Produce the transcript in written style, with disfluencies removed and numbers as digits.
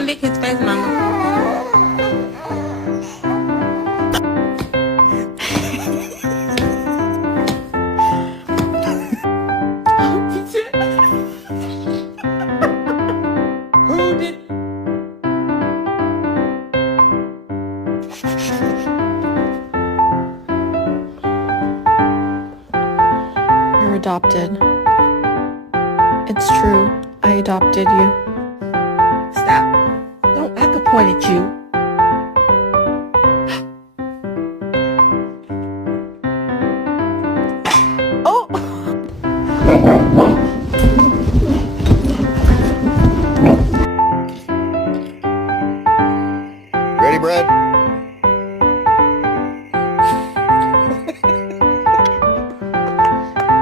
Don't lick his face, mama. Who did? You're adopted. It's true. I adopted you. Stop. Don't. I could point at you. Oh.